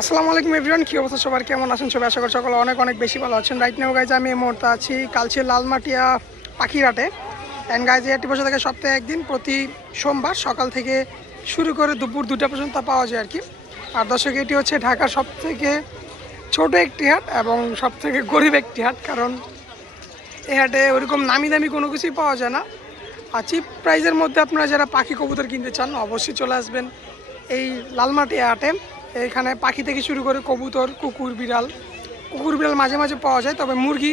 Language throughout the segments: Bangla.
আসসালামু আলাইকুম এভরিওয়ান, কি অবস্থা সবার, কেমন আছেন সবাই? আশা করি সকলে অনেক অনেক বেশি ভালো আছেন। রাইট নাও গাইজ আমি এই মুহূর্তে আছি কালচির লালমাটিয়া পাখিরহাটে। অ্যান্ড গাইজ এই হাটটি বসে থাকে সপ্তাহে একদিন, প্রতি সোমবার সকাল থেকে শুরু করে দুপুর 2টা পর্যন্ত পাওয়া যায় আর কি। আর দর্শক, এটি হচ্ছে ঢাকার সবথেকে ছোট একটি হাট এবং সবথেকে গরিব একটি হাট, কারণ এই হাটে ওরকম নামি দামি কোনো কিছুই পাওয়া যায় না। আর চিপ প্রাইজের মধ্যে আপনারা যারা পাখি কবুতর কিনতে চান অবশ্যই চলে আসবেন এই লালমাটিয়া হাটে। এখানে পাখি থেকে শুরু করে কবুতর, কুকুর বিড়াল মাঝে মাঝে পাওয়া যায়, তবে মুরগি,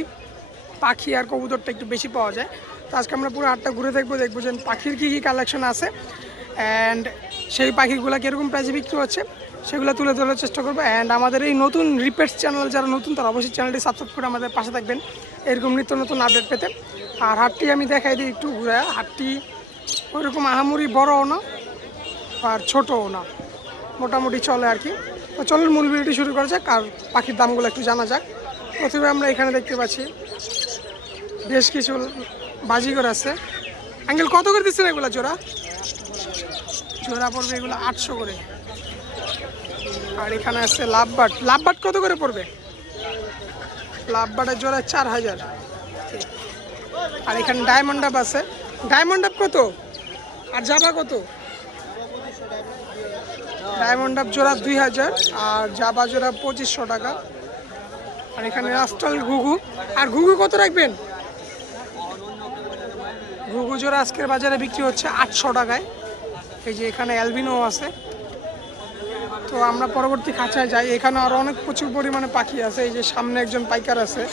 পাখি আর কবুতরটা একটু বেশি পাওয়া যায়। তো আজকে আমরা পুরো হাটটা ঘুরে দেখবো যে পাখির কী কী কালেকশন আছে অ্যান্ড সেই পাখিগুলো কীরকম প্রাইসে বিক্রি হচ্ছে সেগুলো তুলে ধরার চেষ্টা করবো। অ্যান্ড আমাদের এই নতুন রিপেটস চ্যানেল যারা নতুন তারা অবশ্যই চ্যানেলটি সাবস্ক্রাইব করে আমাদের পাশে থাকবেন এরকম নিত্য নতুন আপডেট পেতে। আর হাটটি আমি দেখাই দিই একটু ঘুরে। হাটটি ওইরকম আহামরি বড়ও না আর ছোটও না, মোটামুটি চলে আর কি। তো চলুন মূল ভিডিওটি শুরু করা যাক আর পাখির দামগুলো একটু জানা যাক। প্রথমে আমরা এখানে দেখতে পাচ্ছি বেশ কিছু বাজিগর আছে। আঙ্কেল কত করে দিচ্ছেন এগুলো জোড়া? জোড়া পড়বে এগুলো 800 করে। আর এখানে আছে লাভবাট কত করে পড়বে? লাভবাটের জোড়া 4000। আর এখানে ডায়মন্ড আপ আছে। ডায়মন্ড আপ কত আর জাবা কত? ডায়মন্ড আপ জোড়া 2000 আর জাবা জোড়া 2500 টাকা। আর এখানে রাস্টাল ঘুঘু। আর ঘুঘু কত রাখবেন? ঘুঘু জোড়া আজকের বাজারে বিক্রি হচ্ছে 800 টাকায়। এই যে এখানে অ্যালবিনো আছে। তো আমরা পরবর্তী খাঁচায় যাই। এখানে আরও অনেক প্রচুর পরিমাণে পাখি আছে। এই যে সামনে একজন পাইকার আছে।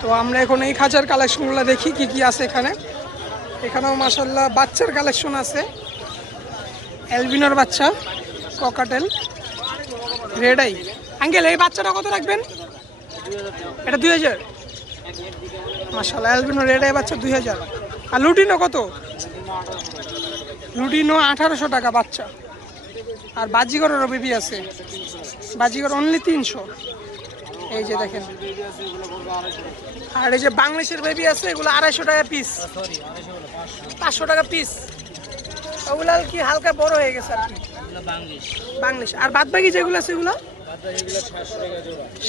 তো আমরা এখন এই খাঁচার কালেকশনগুলো দেখি কি কি আছে এখানে। এখানেও মাশাআল্লাহ বাচ্চার কালেকশন আছে। অ্যালবিনোর বাচ্চা, ককাটেল, রেড আই। আঙ্কেল এই বাচ্চাটা কত রাখবেন? এটা 2000। মাশাআল্লাহ অ্যালবিনো রেড আই বাচ্চা 2000। আর লুটিনো কত? লুটিনো 1800 টাকা বাচ্চা। আর বাজিগরেরও বেবি আছে। বাজিগর অনলি 300। এই যে দেখেন। আর এই যে বাংলাদেশের বেবি আছে, এগুলো 250 টাকা পিস, 500 টাকা পিস। ওগুলা কি হালকা বড় হয়ে গেছে আর কি, বাংলাদেশ। আর বাদ বাকি যেগুলো আছে এগুলো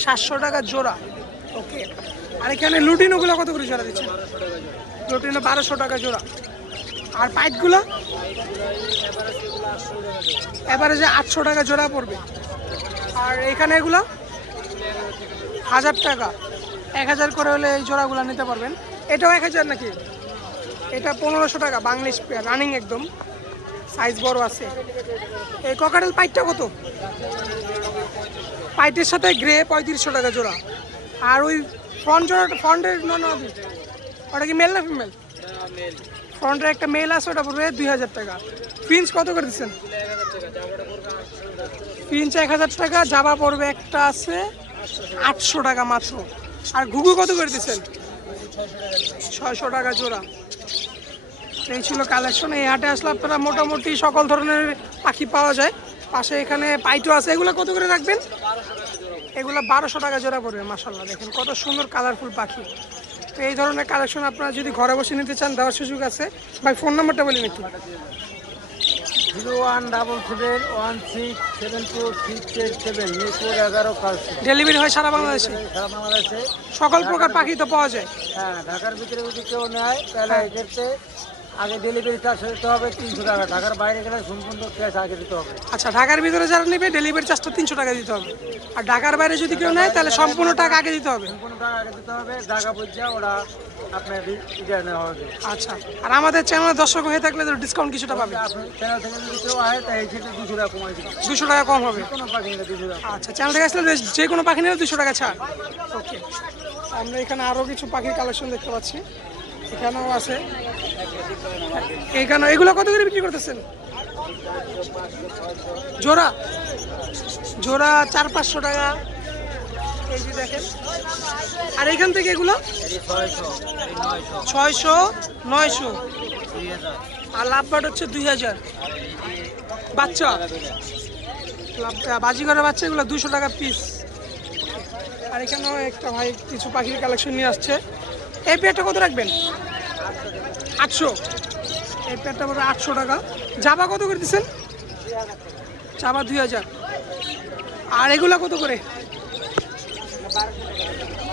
700 টাকা জোড়া। ওকে। আর এখানে লুটিনোগুলো কত করে জোড়া দিচ্ছে? লুটিনো 1200 টাকা জোড়া। আর পাইটগুলো এভারেজে 800 টাকা জোড়া পড়বে। আর এখানে এগুলো 1000 টাকা, 1000 করে হলে এই জোড়াগুলো নিতে পারবেন। এটাও 1000 নাকি? এটা 1500 টাকা, বাংলাদেশ রানিং একদম, সাইজ বড় আছে। এই ককাটেল পাইটটা কত? পাইটের সাথে গ্রে 3500 টাকা জোড়া। আর ওই ফ্রন্টের ওটা কি মেল না ফিমেল? ফ্রন্টের একটা মেল আছে, ওটা পড়বে 2000 টাকা। ফিঞ্চ কত করে দিচ্ছেন? ফিঞ্চ 1000 টাকা। জাবা পড়বে একটা আছে 800 টাকা মাত্র। আর ঘুঘু কত করে দিচ্ছেন? 600 টাকা জোড়া। এই ছিল কালেকশন। এই হাটে আসলে আপনারা মোটামুটি সকল ধরনের পাখি পাওয়া যায়। পাশে এখানে পাইটো আছে। এগুলো কত করে রাখবেন? এগুলো 1200 টাকা জোড়া পড়বে। মাশাআল্লাহ দেখেন কত সুন্দর কালারফুল পাখি। তো এই ধরনের কালেকশন আপনারা যদি ঘরে বসে নিতে চান দেওয়ার সুযোগ আছে। ভাই ফোন নাম্বারটা বলেন একটু। 01777267267 মিরপুর 11 কালচি। ডেলিভারি হয় সারা বাংলাদেশে? সারা বাংলাদেশে সকল প্রকার পাখি তো পাওয়া যায়? হ্যাঁ, ঢাকার ভিতরে যদি কেউ নেয় তাহলে এক্ষেত্রে আগে ডেলিভারি চার্জ দিতে হবে 300 টাকা। ঢাকার বাইরে গেলে সম্পূর্ণ ক্যাশ আগে দিতে হবে। আচ্ছা, ঢাকার ভিতরে যারা নেবে ডেলিভারি চার্জটা 300 টাকা দিতে হবে। আর ঢাকার বাইরে যদি কেউ নেয় তাহলে সম্পূর্ণ টাকা আগে দিতে হবে। সম্পূর্ণ টাকা আগে দিতে হবে। জায়গা বুঝা ওরা আপনার রিটার্ন নেওয়া হবে। আচ্ছা। আর আমাদের চ্যানেলে দর্শক হয়ে থাকলে তো ডিসকাউন্ট কিছুটা পাবে? আপনার চ্যানেল থেকে যদি কেউ আয় তাই এই ক্ষেত্রে 200 টাকা কমাই দিবে। 200 টাকা কম হবে? কোনো পাখি নিলে 200 টাকা। আচ্ছা, চ্যানেল থেকে আসলে যে কোনো পাখি নিলে 200 টাকা ছাড়। ওকে। আমরা এখানে আরও কিছু পাখির কালেকশন দেখতে পাচ্ছি। এখানেও আছে। এখানে এগুলো কত করে বিক্রি করতেছেন? জোড়া জোড়া 400-500 টাকা। এই যে দেখেন। আর এখান থেকে এগুলো 600-900। আর লাভবাট হচ্ছে 2000 বাচ্চা। বাজিগরের বাচ্চা এগুলো 200 টাকা পিস। আর এখানেও একটা ভাই কিছু পাখির কালেকশন নিয়ে আসছে। এই পেয়ারটা কত রাখবেন? 800। এই পেয়ারটা পড়বে 800 টাকা। জাবা কত করে দিচ্ছেন? জাবা 2000। আর এগুলা কত করে?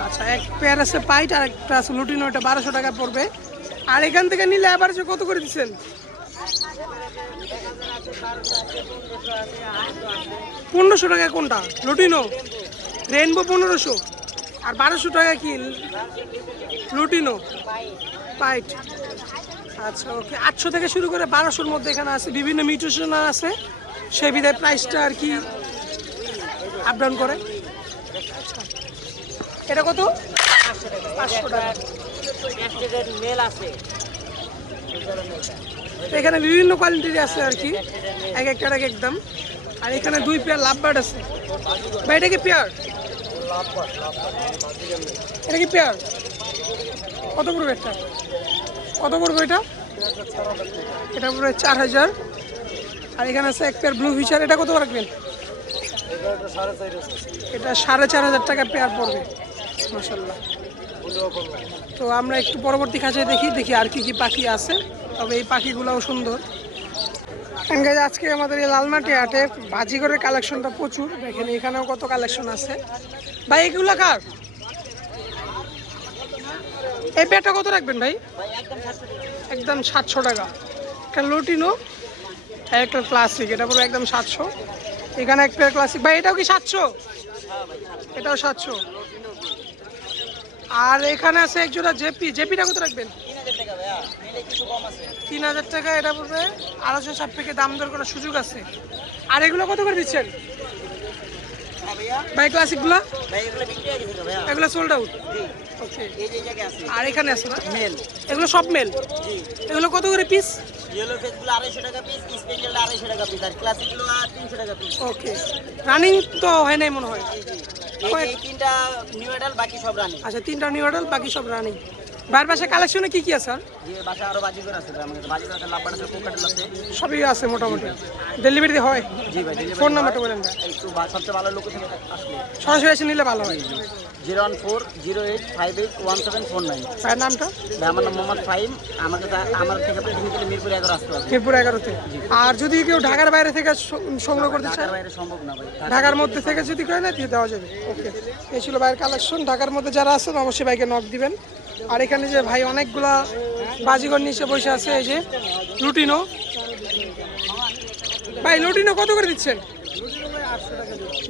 আচ্ছা, এক পেয়ার আছে পাইট আর একটা আছে লুটিনো, এটা 1200 টাকা পড়বে। আর এখান থেকে নিলে অ্যাভারেজে কত করে দিচ্ছেন? 1500 টাকা কোনটা? লুটিনো রেইনবো 1500, আর 1200 টাকা কি লুটিনো পাইট। আচ্ছা ওকে, 800 থেকে শুরু করে 1200-র মধ্যে এখানে আছে, বিভিন্ন মিউটেশন আছে, সেই বিধায় প্রাইসটা আর কি আপ ডাউন করে। আচ্ছা, এটা কত? 500 টাকা। এখানে বিভিন্ন কোয়ালিটির আছে আর কি, এক একটার এক এক দাম। আর এখানে 2 পেয়ার লাভবার্ড আছে। ভাই এটা কি পেয়ার? এটা কি পেয়ার? কত পড়বে একটা? কত পড়বে এটা? এটা পড়বে 4000। আর এখানে আছে এক পেয়ার ব্লু ফিশার, এটা কত রাখবেন? এটা 4500 টাকা পেয়ার পড়বে। মাশাআল্লাহ। তো আমরা একটু পরবর্তী খাঁচায় দেখি আর কি কি পাখি আছে, তবে এই পাখিগুলোও সুন্দর। আজকে আমাদের এই লালমাটি হাটে বাজিগরের কালেকশনটা প্রচুর, দেখেন এখানেও কত কালেকশন আছে। ভাই এগুলো কার? এই পেয়ারটা কত রাখবেন ভাই? একদম 700 টাকা। একটা লুটিনো, একটা ক্লাসিক, এটা পুরো একদম 700। এখানে এক পেয়ার ক্লাসিক। ভাই এটাও কি 700? এটাও 700। আর এখানে আছে এক জোড়া জেপি, জেপিটা কত রাখবেন? 3000 টাকা। এটা পড়বে 250 সাপেক্ষে দাম দর করার সুযোগ আছে। আর এগুলো কত করে দিচ্ছেন ভাই? ক্লাসিকগুলো এগুলো সোল্ড আউট। ওকে, আর এখানে আছে না মেল, এগুলো সব মেল। এগুলো কত করে পিস? ইয়েলো ফেসগুলো 250 টাকা পিস, স্পেশালটা 250 টাকা পিস, আর ক্লাসিকগুলো 300 টাকা পিস। ওকে, রানিং তো হয় নাই মনে হয়। এই তিনটা নিউ অ্যাডাল, বাকি সব রানিং। আচ্ছা, 3টা নিউ অ্যাডাল, বাকি সব রানিং। বাইরের পাশে কালেকশনে কি কি আছে স্যার? যে বাসা আরো বাজিগর আছে, আমাদের বাজিগর আছে, লাভবার্ড আছে, কোকাটেল আছে, সবই আছে মোটামুটি। ডেলিভারি হয়? জি ভাই। ডেলিভারি ফোন নাম্বারটা বলেন ভাই। একটু সবচেয়ে ভালো লোকেশন আসলে সরাসরি এসে নিলে ভালো হয়। 01408581749। ভাইয়ের নামটা? ভাই আমার নাম মোহাম্মদ ফাহিম। আমার থেকে আপনি মিরপুর 11 আসতে হবে। মিরপুর 11-তে। আর যদি কেউ ঢাকার বাইরে থেকে সংগ্রহ করতে চায়? ঢাকার বাইরে সম্ভব না ভাই। ঢাকার মধ্যে থেকে যদি করে না দিয়ে দেওয়া যাবে। ওকে, এই ছিল ভাইয়ের কালেকশন। ঢাকার মধ্যে যারা আছেন অবশ্যই ভাইকে নক দিবেন। আর এখানে যে ভাই অনেকগুলা বাজিগর নিচে বসে আছে, এই যে লুটিনো। ভাই লুটিনো কত করে দিচ্ছেন?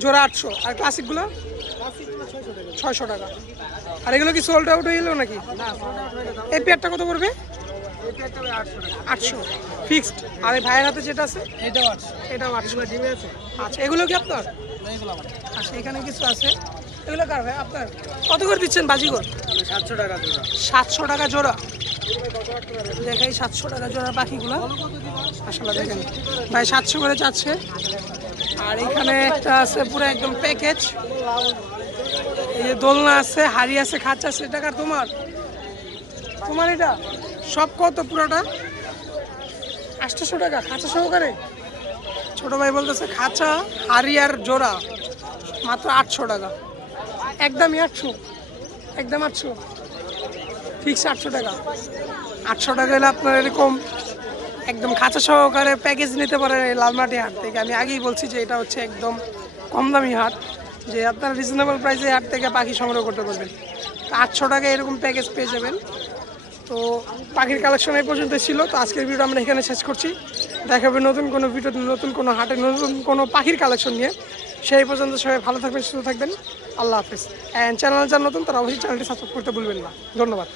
জোড়া 800। আর ক্লাসিকগুলো 600 টাকা। আর এগুলো কি সোল্ড আউট হয়ে গেল নাকি? এই পেয়ারটা কত পড়বে? 800 ফিক্সড। আর এই ভাইয়ের হাতে যেটা আছে এটাও 800। আচ্ছা, এগুলো কি আপনার? আচ্ছা, এখানে কিছু আছে। এগুলো কার ভাই? আপনার। কত করে দিচ্ছেন বাজিগর? 700 টাকা জোড়া। 700 টাকা জোড়া। দেখাই 700 টাকা জোড়া পাখিগুলো। আসলে দেখেন ভাই 700 করে যাচ্ছে। আর এখানে একটা আছে পুরো একদম প্যাকেজ, এই যে দোলনা আছে, হাড়ি আছে, খাঁচা আছে। এটা কার? তোমার? তোমার এটা সব কত পুরোটা? 800 টাকা খাঁচা সহকারে। ছোট ভাই বলতেছে খাঁচা, হাড়ি আর জোড়া মাত্র 800 টাকা। একদমই 800, একদম 800 ফিক্স 800 টাকা। 800 টাকা হলে আপনার এরকম একদম খাঁচা সহকারে প্যাকেজ নিতে পারেন এই লালমাটি হাট থেকে। আমি আগেই বলছি যে এটা হচ্ছে একদম কম দামি হাট, যে আপনারা রিজনেবল প্রাইসে হাট থেকে পাখি সংগ্রহ করতে পারবেন। 800 টাকা এরকম প্যাকেজ পেয়ে যাবেন। তো পাখির কালেকশন এই পর্যন্ত ছিল। তো আজকের ভিডিও আমরা এখানে শেষ করছি। দেখাবে নতুন কোনো ভিডিও, নতুন কোনো হাটে, নতুন কোনো পাখির কালেকশন নিয়ে। সেই পর্যন্ত সবাই ভালো থাকবেন, সুস্থ থাকবেন। আল্লাহ হাফেজ। অ্যান্ড চ্যানেল যারা নতুন তারা অবশ্যই চ্যানেলটি সাবস্ক্রাইব করতে ভুলবেন না। ধন্যবাদ।